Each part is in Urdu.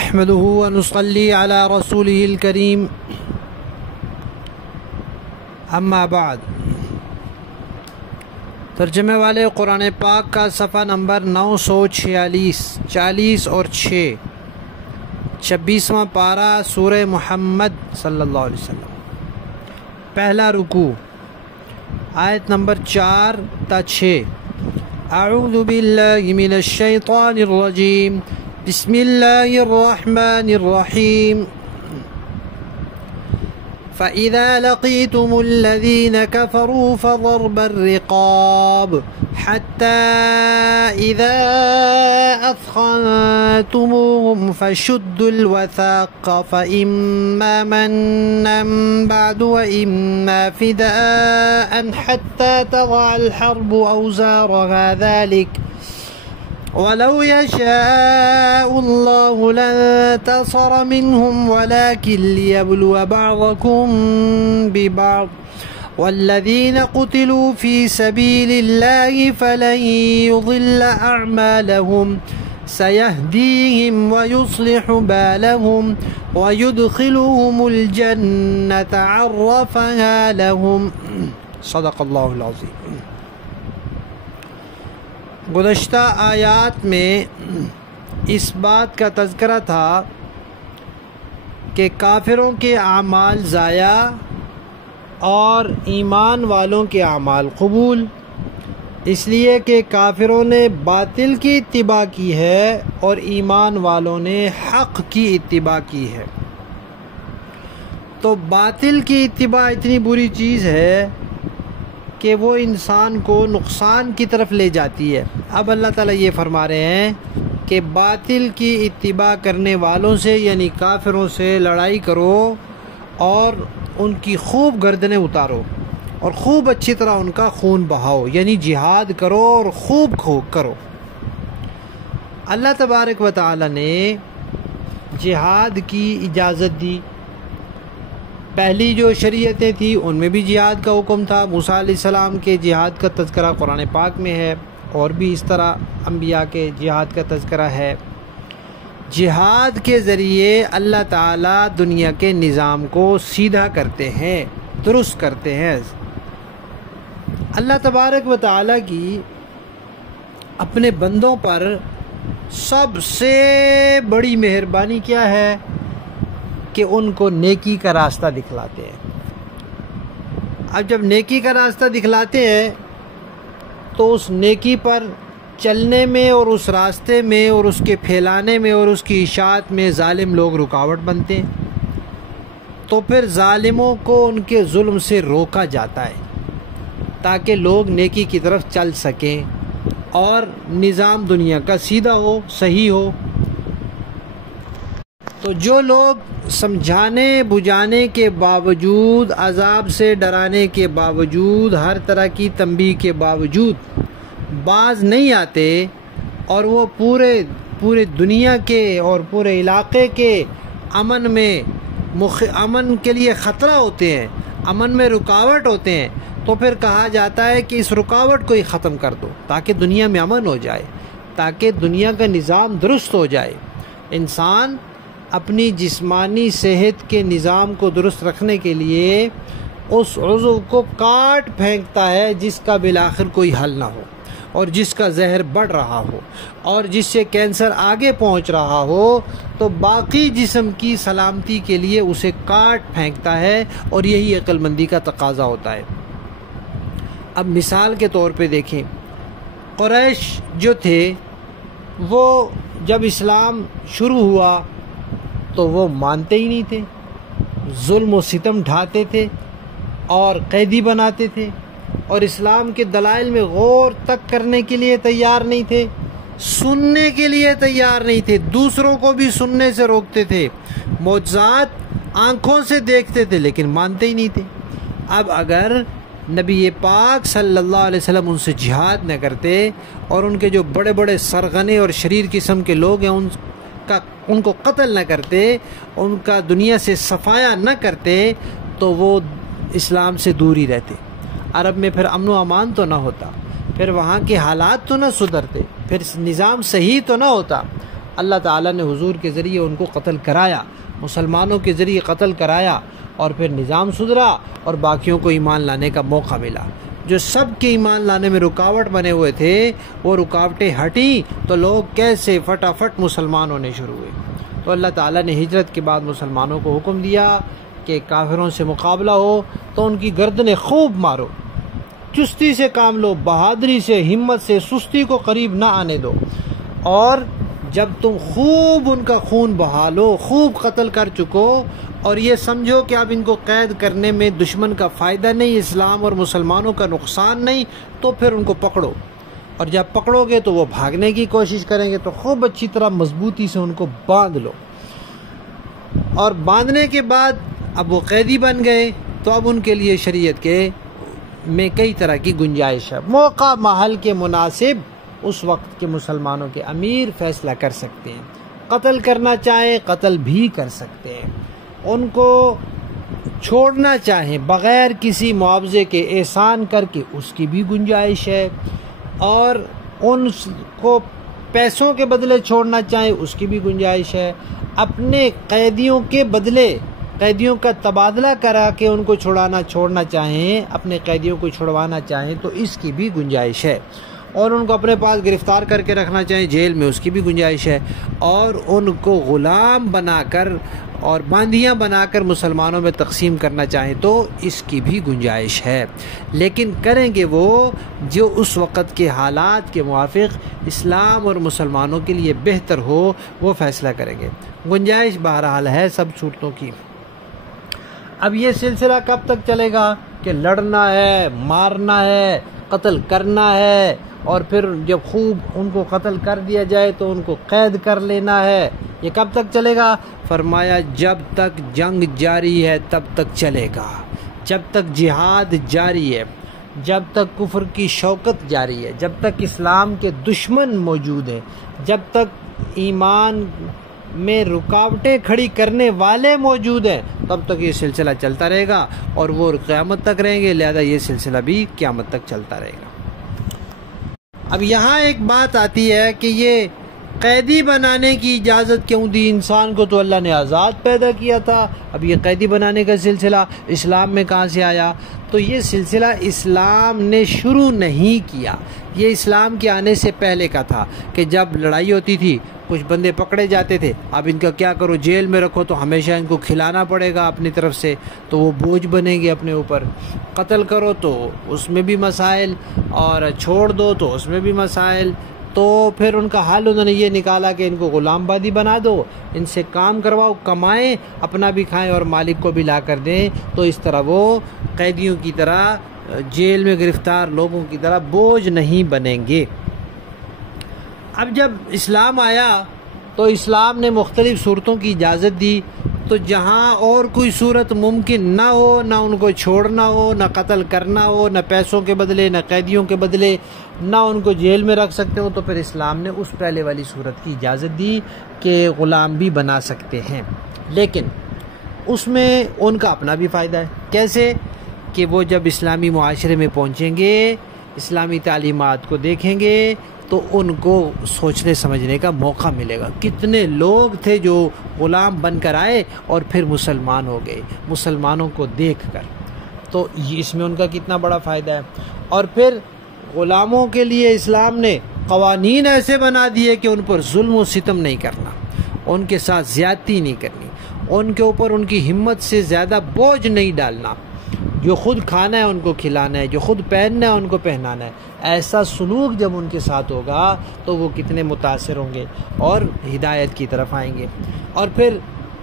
نحمده ونصلي على رسوله الكريم اما بعد۔ ترجمے والے قرآن پاک کا صفحہ نمبر 946، 40 اور 6، 26واں پارہ سورہ محمد صلی اللہ علیہ وسلم۔ پہلا رکوع، آیت نمبر 4 تا 6۔ اعوذ باللہ من الشیطان الرجیم، بسم اللہ الرحمن الرحیم۔ فَإِذَا لَقِيتُمُ الَّذِينَ كَفَرُوا فَضَرْبَ الرِّقَابِ حَتَّى إِذَا أَثْخَنْتُمُوهُمْ فَشُدُّوا الْوَثَاقَ فَإِمَّا مَنًّا بَعْدُ وَإِمَّا فِدَاءً حَتَّى تَضَعَ الْحَرْبُ أَوْزَارَهَا ذَلِكَ وَلَوْ يَشَاءُ اللَّهُ لَانتَصَرَ مِنْهُمْ وَلَكِنْ لِيَبْلُوَ بَعْضَكُمْ بِبَعْضٍ وَالَّذِينَ قُتِلُوا فِي سَبِيلِ اللَّهِ فَلَنْ يُضِلَّ أَعْمَالَهُمْ سَيَهْدِيهِمْ وَيُصْلِحُ بَالَهُمْ وَيُدْخِلُهُمُ الْجَنَّةَ عَرَّفَهَا لَهُمْ۔ صدق اللہ العظیم۔ گزشتہ آیات میں اس بات کا تذکرہ تھا کہ کافروں کے اعمال ضائع اور ایمان والوں کے اعمال قبول، اس لیے کہ کافروں نے باطل کی اتباع کی ہے اور ایمان والوں نے حق کی اتباع کی ہے۔ تو باطل کی اتباع اتنی بری چیز ہے کہ وہ انسان کو نقصان کی طرف لے جاتی ہے۔ اب اللہ تعالیٰ یہ فرما رہے ہیں کہ باطل کی اتباع کرنے والوں سے یعنی کافروں سے لڑائی کرو اور ان کی خوب گردنیں اتارو اور خوب اچھی طرح ان کا خون بہاؤ، یعنی جہاد کرو اور خوب کرو۔ اللہ تبارک و تعالیٰ نے جہاد کی اجازت دی۔ پہلی جو شریعتیں تھیں ان میں بھی جہاد کا حکم تھا۔ موسیٰ علیہ السلام کے جہاد کا تذکرہ قرآن پاک میں ہے، اور بھی اس طرح انبیاء کے جہاد کا تذکرہ ہے۔ جہاد کے ذریعے اللہ تعالیٰ دنیا کے نظام کو سیدھا کرتے ہیں، درست کرتے ہیں۔ اللہ تبارک و تعالیٰ کی اپنے بندوں پر سب سے بڑی مہربانی کیا ہے کہ ان کو نیکی کا راستہ دکھلاتے ہیں۔ اب جب نیکی کا راستہ دکھلاتے ہیں تو اس نیکی پر چلنے میں اور اس راستے میں اور اس کے پھیلانے میں اور اس کی اشاعت میں ظالم لوگ رکاوٹ بنتے ہیں، تو پھر ظالموں کو ان کے ظلم سے روکا جاتا ہے تاکہ لوگ نیکی کی طرف چل سکیں اور نظام دنیا کا سیدھا ہو، صحیح ہو۔ تو جو لوگ سمجھانے بجھانے کے باوجود، عذاب سے ڈرانے کے باوجود، ہر طرح کی تنبیہ کے باوجود باز نہیں آتے اور وہ پورے دنیا کے اور پورے علاقے کے امن کے لیے خطرہ ہوتے ہیں، امن میں رکاوٹ ہوتے ہیں، تو پھر کہا جاتا ہے کہ اس رکاوٹ کو ہی ختم کر دو تاکہ دنیا میں امن ہو جائے، تاکہ دنیا کا نظام درست ہو جائے۔ انسان اپنی جسمانی صحت کے نظام کو درست رکھنے کے لیے اس عضو کو کاٹ پھینکتا ہے جس کا بالآخر کوئی حل نہ ہو اور جس کا زہر بڑھ رہا ہو اور جس سے کینسر آگے پہنچ رہا ہو، تو باقی جسم کی سلامتی کے لیے اسے کاٹ پھینکتا ہے، اور یہی عقل مندی کا تقاضا ہوتا ہے۔ اب مثال کے طور پہ دیکھیں، قریش جو تھے وہ جب اسلام شروع ہوا تو وہ مانتے ہی نہیں تھے، ظلم و ستم ڈھاتے تھے اور قیدی بناتے تھے، اور اسلام کے دلائل میں غور تک کرنے کے لیے تیار نہیں تھے، سننے کے لیے تیار نہیں تھے، دوسروں کو بھی سننے سے روکتے تھے، معجزات آنکھوں سے دیکھتے تھے لیکن مانتے ہی نہیں تھے۔ اب اگر نبی پاک صلی اللہ علیہ وسلم ان سے جہاد نہ کرتے اور ان کے جو بڑے بڑے سرغنے اور شریر قسم کے لوگ ہیں ان کو قتل نہ کرتے، ان کا دنیا سے صفایا نہ کرتے، تو وہ اسلام سے دور ہی رہتے۔ عرب میں پھر امن و امان تو نہ ہوتا، پھر وہاں کے حالات تو نہ سدھرتے، پھر نظام صحیح تو نہ ہوتا۔ اللہ تعالیٰ نے حضور کے ذریعے ان کو قتل کرایا، مسلمانوں کے ذریعے قتل کرایا، اور پھر نظام سدھرا اور باقیوں کو ایمان لانے کا موقع ملا۔ جو سب کے ایمان لانے میں رکاوٹ بنے ہوئے تھے وہ رکاوٹیں ہٹیں تو لوگ کیسے فٹافٹ مسلمان ہونے شروع ہوئے۔ تو اللہ تعالیٰ نے ہجرت کے بعد مسلمانوں کو حکم دیا کہ کافروں سے مقابلہ ہو تو ان کی گردنیں خوب مارو، چستی سے کام لو، بہادری سے، ہمت سے، سستی کو قریب نہ آنے دو، اور جب تم خوب ان کا خون بہا لو، خوب قتل کر چکو اور یہ سمجھو کہ اب ان کو قید کرنے میں دشمن کا فائدہ نہیں، اسلام اور مسلمانوں کا نقصان نہیں، تو پھر ان کو پکڑو، اور جب پکڑو گے تو وہ بھاگنے کی کوشش کریں گے، تو خوب اچھی طرح مضبوطی سے ان کو باندھ لو، اور باندھنے کے بعد اب وہ قیدی بن گئے تو اب ان کے لیے شریعت کے میں کئی طرح کی گنجائش ہے۔ موقع محل کے مناسب اس وقت کے مسلمانوں کے امیر فیصلہ کر سکتے ہیں، قتل کرنا چاہیں قتل بھی کر سکتے ہیں، ان کو چھوڑنا چاہیں بغیر کسی معاوضے کے احسان کر کے اس کی بھی گنجائش ہے، اور ان کو پیسوں کے بدلے چھوڑنا چاہیں اس کی بھی گنجائش ہے، اپنے قیدیوں کے بدلے قیدیوں کا تبادلہ کرا کے ان کو چھوڑنا چاہیں، اپنے قیدیوں کو چھڑوانا چاہیں تو اس کی بھی گنجائش ہے، اور ان کو اپنے پاس گرفتار کر کے رکھنا چاہیں جیل میں اس کی بھی گنجائش ہے، اور ان کو غلام بنا کر اور باندیاں بنا کر مسلمانوں میں تقسیم کرنا چاہیں تو اس کی بھی گنجائش ہے، لیکن کریں گے وہ جو اس وقت کے حالات کے موافق اسلام اور مسلمانوں کے لیے بہتر ہو، وہ فیصلہ کریں گے۔ گنجائش بہرحال ہے سب صورتوں کی۔ اب یہ سلسلہ کب تک چلے گا کہ لڑنا ہے، مارنا ہے، قتل کرنا ہے، اور پھر جب خوب ان کو قتل کر دیا جائے تو ان کو قید کر لینا ہے؟ یہ کب تک چلے گا؟ فرمایا جب تک جنگ جاری ہے تب تک چلے گا، جب تک جہاد جاری ہے، جب تک کفر کی شوکت جاری ہے، جب تک اسلام کے دشمن موجود ہیں، جب تک ایمان میں رکاوٹیں کھڑی کرنے والے موجود ہیں، تب تک یہ سلسلہ چلتا رہے گا، اور وہ قیامت تک رہیں گے، لہذا یہ سلسلہ بھی قیامت تک چلتا رہے گا۔ اب یہاں ایک بات آتی ہے کہ یہ قیدی بنانے کی اجازت کیوں دی؟ انسان کو تو اللہ نے آزاد پیدا کیا تھا، اب یہ قیدی بنانے کا سلسلہ اسلام میں کہاں سے آیا؟ تو یہ سلسلہ اسلام نے شروع نہیں کیا، یہ اسلام کے آنے سے پہلے کا تھا، کہ جب لڑائی ہوتی تھی کچھ بندے پکڑے جاتے تھے، اب ان کا کیا کرو، جیل میں رکھو تو ہمیشہ ان کو کھلانا پڑے گا اپنی طرف سے، تو وہ بوجھ بنیں گے اپنے اوپر، قتل کرو تو اس میں بھی مسائل، اور چھوڑ دو تو اس میں بھی مسائل، تو پھر ان کا حل انہوں نے یہ نکالا کہ ان کو غلام بادی بنا دو، ان سے کام کرواؤ، کمائیں، اپنا بھی کھائیں اور مالک کو بھی لا کر دیں، تو اس طرح وہ قیدیوں کی طرح جیل میں گرفتار لوگوں کی طرح بوجھ نہیں بنیں گے۔ اب جب اسلام آیا تو اسلام نے مختلف صورتوں کی اجازت دی، تو جہاں اور کوئی صورت ممکن نہ ہو، نہ ان کو چھوڑنا ہو، نہ قتل کرنا ہو، نہ پیسوں کے بدلے، نہ قیدیوں کے بدلے، نہ ان کو جیل میں رکھ سکتے ہو، تو پھر اسلام نے اس پہلے والی صورت کی اجازت دی کہ غلام بھی بنا سکتے ہیں، لیکن اس میں ان کا اپنا بھی فائدہ ہے۔ کیسے؟ کہ وہ جب اسلامی معاشرے میں پہنچیں گے، اسلامی تعلیمات کو دیکھیں گے، تو ان کو سوچنے سمجھنے کا موقع ملے گا۔ کتنے لوگ تھے جو غلام بن کر آئے اور پھر مسلمان ہو گئے مسلمانوں کو دیکھ کر، تو اس میں ان کا کتنا بڑا فائدہ ہے۔ اور پھر غلاموں کے لیے اسلام نے قوانین ایسے بنا دیے کہ ان پر ظلم و ستم نہیں کرنا، ان کے ساتھ زیادتی نہیں کرنی، ان کے اوپر ان کی ہمت سے زیادہ بوجھ نہیں ڈالنا، جو خود کھانا ہے ان کو کھلانا ہے، جو خود پہننا ہے ان کو پہنانا ہے۔ ایسا سلوک جب ان کے ساتھ ہوگا تو وہ کتنے متاثر ہوں گے اور ہدایت کی طرف آئیں گے۔ اور پھر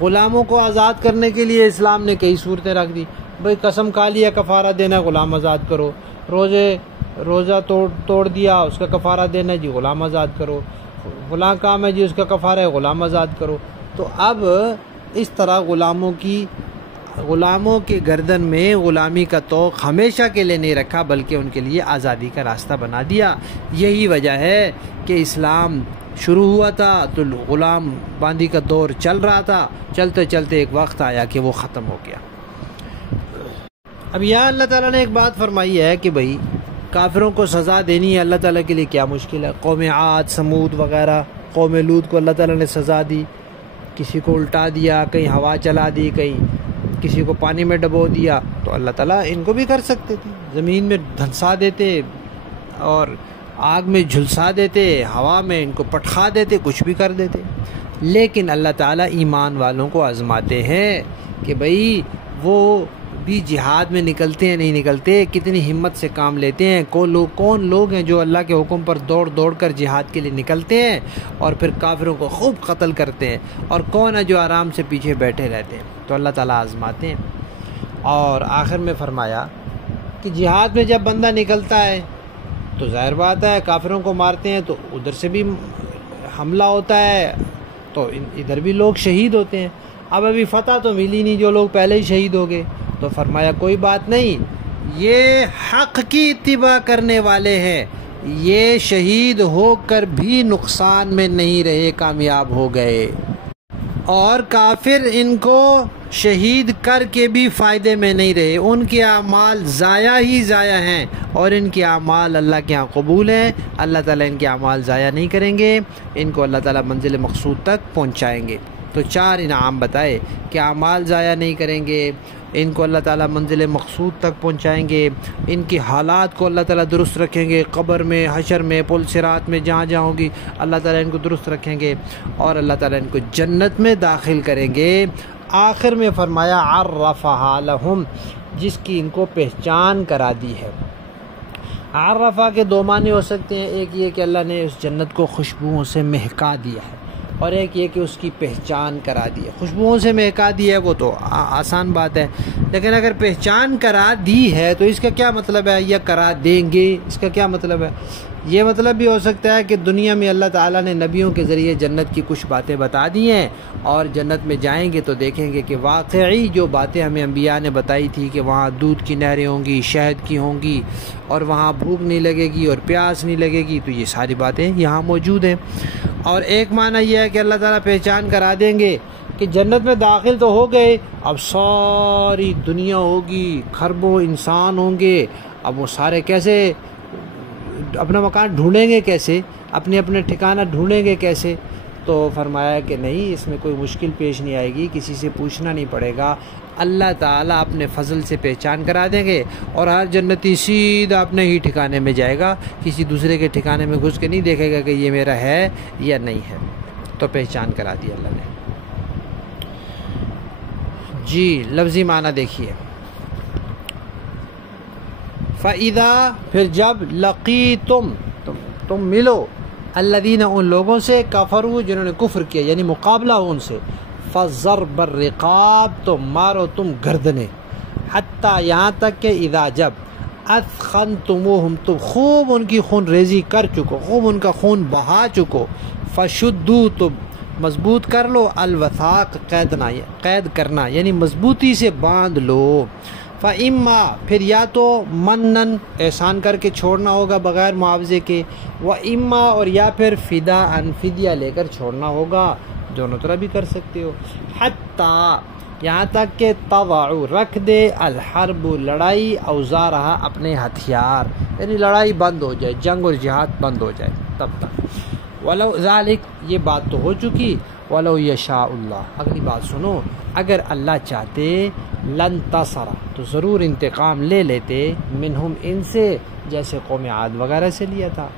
غلاموں کو آزاد کرنے کے لیے اسلام نے کئی صورتیں رکھ دی، بھئی قسم کھا لیا کفارہ دینا، غلام آزاد کرو، روزہ توڑ دیا، اس کا کفارہ دینا، جی غلام آزاد کرو، فلاں کام ہے جی اس کا کفارہ ہے، غلام آزاد کرو۔ تو اب اس طرح غلاموں کے گردن میں غلامی کا طوق ہمیشہ کے لیے نہیں رکھا، بلکہ ان کے لیے آزادی کا راستہ بنا دیا۔ یہی وجہ ہے کہ اسلام شروع ہوا تھا تو غلام باندی کا دور چل رہا تھا، چلتے چلتے ایک وقت آیا کہ وہ ختم ہو گیا۔ اب یہاں اللہ تعالیٰ نے ایک بات فرمائی ہے کہ بھئی کافروں کو سزا دینی ہے، اللہ تعالیٰ کے لیے کیا مشکل ہے۔ قوم عاد، سمود وغیرہ قوم لوط کو اللہ تعالیٰ نے سزا دی، کسی کو الٹا دیا، کہیں ہوا چلا دی، کہیں کسی کو پانی میں ڈبو دیا، تو اللہ تعالیٰ ان کو بھی کر سکتے تھے، زمین میں دھنسا دیتے اور آگ میں جھلسا دیتے، ہوا میں ان کو پٹخا دیتے، کچھ بھی کر دیتے۔ لیکن اللہ تعالیٰ ایمان والوں کو آزماتے ہیں کہ بھئی وہ بھی جہاد میں نکلتے ہیں نہیں نکلتے، کتنی ہمت سے کام لیتے ہیں، کون لوگ ہیں جو اللہ کے حکم پر دوڑ دوڑ کر جہاد کے لیے نکلتے ہیں اور پھر کافروں کو خوب قتل کرتے ہیں، اور کون ہے جو آرام سے پیچھے بیٹھے رہتے ہیں۔ تو اللہ تعالیٰ آزماتے ہیں۔ اور آخر میں فرمایا کہ جہاد میں جب بندہ نکلتا ہے تو ظاہر بات ہے کافروں کو مارتے ہیں تو ادھر سے بھی حملہ ہوتا ہے، تو ادھر بھی لوگ شہید ہوتے ہیں۔ اب ابھی فتح تو ملی نہیں، جو لوگ پہلے ہی شہید ہو گئے، تو فرمایا کوئی بات نہیں، یہ حق کی اتباع کرنے والے ہیں، یہ شہید ہو کر بھی نقصان میں نہیں رہے، کامیاب ہو گئے، اور کافر ان کو شہید کر کے بھی فائدے میں نہیں رہے، ان کے اعمال ضائع ہی ضائع ہیں، اور ان کے اعمال اللہ کے ہاں قبول ہیں، اللہ تعالیٰ ان کے اعمال ضائع نہیں کریں گے، ان کو اللہ تعالیٰ منزل مقصود تک پہنچائیں گے۔ تو 4 انعام بتائے کہ اعمال ضائع نہیں کریں گے، ان کو اللہ تعالیٰ منزل مقصود تک پہنچائیں گے، ان کی حالات کو اللہ تعالیٰ درست رکھیں گے، قبر میں، حشر میں، پل صراط میں، جہاں جہاں ہوگی اللہ تعالیٰ ان کو درست رکھیں گے، اور اللہ تعالیٰ ان کو جنت میں داخل کریں گے۔ آخر میں فرمایا عرفہا لہم، جس کی ان کو پہچان کرا دی ہے۔ عرفہ کے 2 معنی ہو سکتے ہیں، ایک یہ کہ اللہ نے اس جنت کو خوشبوؤں سے مہکا دیا ہے، اور ایک یہ کہ اس کی پہچان کرا دی ہے۔ خوشبوؤں سے مہکا دی ہے وہ تو آسان بات ہے، لیکن اگر پہچان کرا دی ہے تو اس کا کیا مطلب ہے، یا کرا دیں گے، اس کا کیا مطلب ہے؟ یہ مطلب بھی ہو سکتا ہے کہ دنیا میں اللہ تعالیٰ نے نبیوں کے ذریعے جنت کی کچھ باتیں بتا دی ہیں، اور جنت میں جائیں گے تو دیکھیں گے کہ واقعی جو باتیں ہمیں انبیاء نے بتائی تھی کہ وہاں دودھ کی نہریں ہوں گی، شہد کی ہوں گی، اور وہاں بھوک نہیں لگے گی اور پیاس نہیں لگے گی، تو یہ ساری باتیں یہاں موجود ہیں۔ اور ایک معنی یہ ہے کہ اللہ تعالیٰ پہچان کرا دیں گے کہ جنت میں داخل تو ہو گئے، اب ساری دنیا ہوگی، کھربوں انسان ہوں گے، اب وہ سارے کیسے اپنا مکان ڈھونڈیں گے، کیسے اپنے ٹھکانہ ڈھونڈیں گے کیسے؟ تو فرمایا کہ نہیں، اس میں کوئی مشکل پیش نہیں آئے گی، کسی سے پوچھنا نہیں پڑے گا، اللہ تعالیٰ اپنے فضل سے پہچان کرا دیں گے، اور ہر جنتی سیدھا اپنے ہی ٹھکانے میں جائے گا، کسی دوسرے کے ٹھکانے میں گھس کے نہیں دیکھے گا کہ یہ میرا ہے یا نہیں ہے۔ تو پہچان کرا دی اللہ نے۔ جی لفظی معنی دیکھیے، فَإِذَا، پھر جب، لَقِيتُمْ، تم ملو، الذین، ان لوگوں سے، کفروا، جنہوں نے کفر کیا، یعنی مقابلہ ہو ان سے، فَضَرْبَ الرِّقَابِ، تو مارو تم گردنیں، حتیٰ، یہاں تک کہ، اذا، جب، اثخنتموہم، تم خوب ان کی خون ریزی کر چکو، خوب ان کا خون بہا چکو، فشدو، تو مضبوط کر لو، الوثاق، قید کرنا، یعنی مضبوطی سے باندھ لو، فَإِمَّا، پھر یا تو منن، احسان کر کے چھوڑنا ہوگا بغیر معاوضے کے، وَإِمَّا، اور یا پھر فِدَاءً، فدیہ لے کر چھوڑنا ہوگا، دونوں طرح بھی کر سکتے ہو، حتیٰ، یہاں تک کہ، تضع، رکھ دے، الحرب، لڑائی، اوزارہا، اپنے ہتھیار، یعنی لڑائی بند ہو جائے، جنگ اور جہاد بند ہو جائے، تب تک، وَلَوْ ذَلِكَ، یہ بات تو ہو چکی، وَلَوْ يَشَاءُ اللَّهُ، اگلی بات سنو، اگر اللہ چاہتے، لَانْتَصَرَ، تو ضرور انتقام لے لیتے، منہم، ان سے، جیسے قوم عاد وغیرہ سے لیا تھا،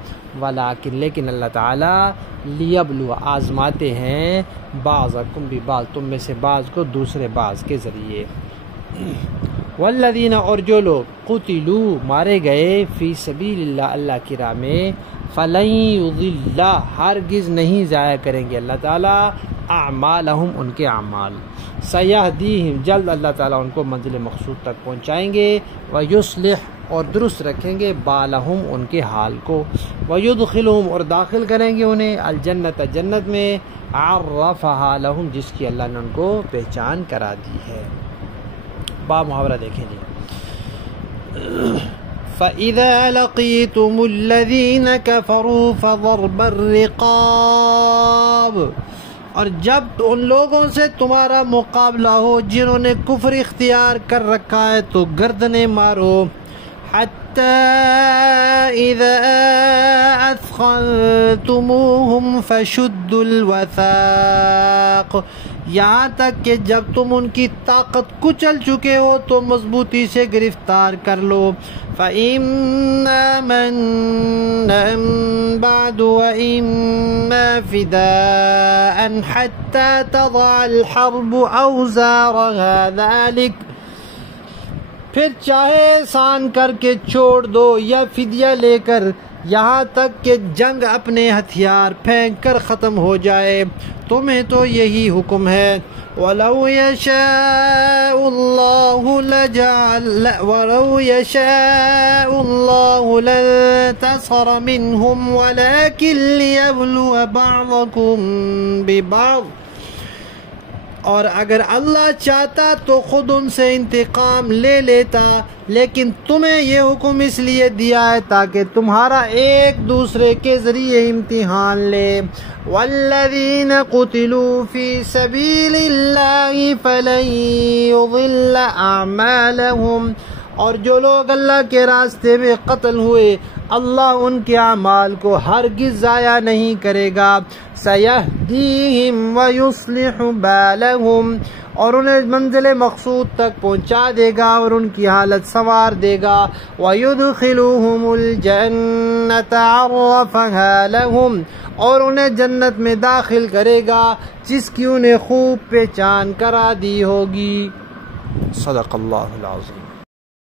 ولیکن، لیکن اللہ تعالیٰ، لیبلو، آزماتے ہیں، بعضکم ببعض، تم میں سے بعض کو دوسرے بعض کے ذریعے، والذین، اور جو لوگ، قتلوا، مارے گئے، فی سبیل اللہ، اللہ کی راہ میں، فلن یضل، ہرگز نہیں ضائع کریں گے اللہ تعالیٰ، اعمالہم، ان کے اعمال، سیہدیہم، جلد اللہ تعالیٰ ان کو منزل مقصود تک پہنچائیں گے، ویصلح، اور درست رکھیں گے، بالہم، ان کے حال کو، ویدخلہم، اور داخل کریں گے انہیں، الجنت، جنت میں، عرفہا لہم، جس کی اللہ نے ان کو پہچان کرا دی ہے۔ با محاورہ دیکھیں جی، فَإِذَا لَقِيتُمُ الَّذِينَ كَفَرُوا فَضَرْبَ الرِّقَابِ، اور جب ان لوگوں سے تمہارا مقابلہ ہو جنہوں نے کفر اختیار کر رکھا ہے، تو گردنیں مارو، حتى إذا أثخنتموهم فشدوا الوثاق، یہاں تک کہ جب تم ان کی طاقت کچل چکے ہو تو مضبوطی سے گرفتار کر لو۔ فَإِمَّا مَنًّا بَعْدُ وَإِمَّا فِدَاءً حَتَّى تَضَعَ الْحَرْبُ أَوْزَارَهَا ذَلِكَ، پھر چاہے احسان کر کے چھوڑ دو یا فدیہ لے کر، یہاں تک کہ جنگ اپنے ہتھیار پھینک کر ختم ہو جائے۔ تمہیں تو یہی حکم ہے۔ وَلَوْ يَشَاءُ اللَّهُ لَانتَصَرَ مِنْهُمْ وَلَكِنْ لِيَبْلُوَ بَعْضَكُمْ بِبَعْضٍ، اور اگر اللہ چاہتا تو خود ان سے انتقام لے لیتا، لیکن تمہیں یہ حکم اس لیے دیا ہے تاکہ تمہارا ایک دوسرے کے ذریعے امتحان لے۔ وَالَّذِينَ قُتِلُوا فِي سَبِيلِ اللَّهِ فَلَن يُضِلَّ أَعْمَالَهُمْ، اور جو لوگ اللہ کے راستے میں قتل ہوئے اللہ ان کے اعمال کو ہرگز ضائع نہیں کرے گا۔ سَيَهْدِيهِمْ وَيُصْلِحُ بَالَهُمْ، اور انہیں منزل مقصود تک پہنچا دے گا اور ان کی حالت سنوار دے گا۔ وَيُدْخِلُهُمُ الْجَنَّةَ عَرَّفَهَا لَهُمْ، اور انہیں جنت میں داخل کرے گا جس کی انہیں خوب پہچان کرا دی ہوگی۔ صدق اللہ العظیم۔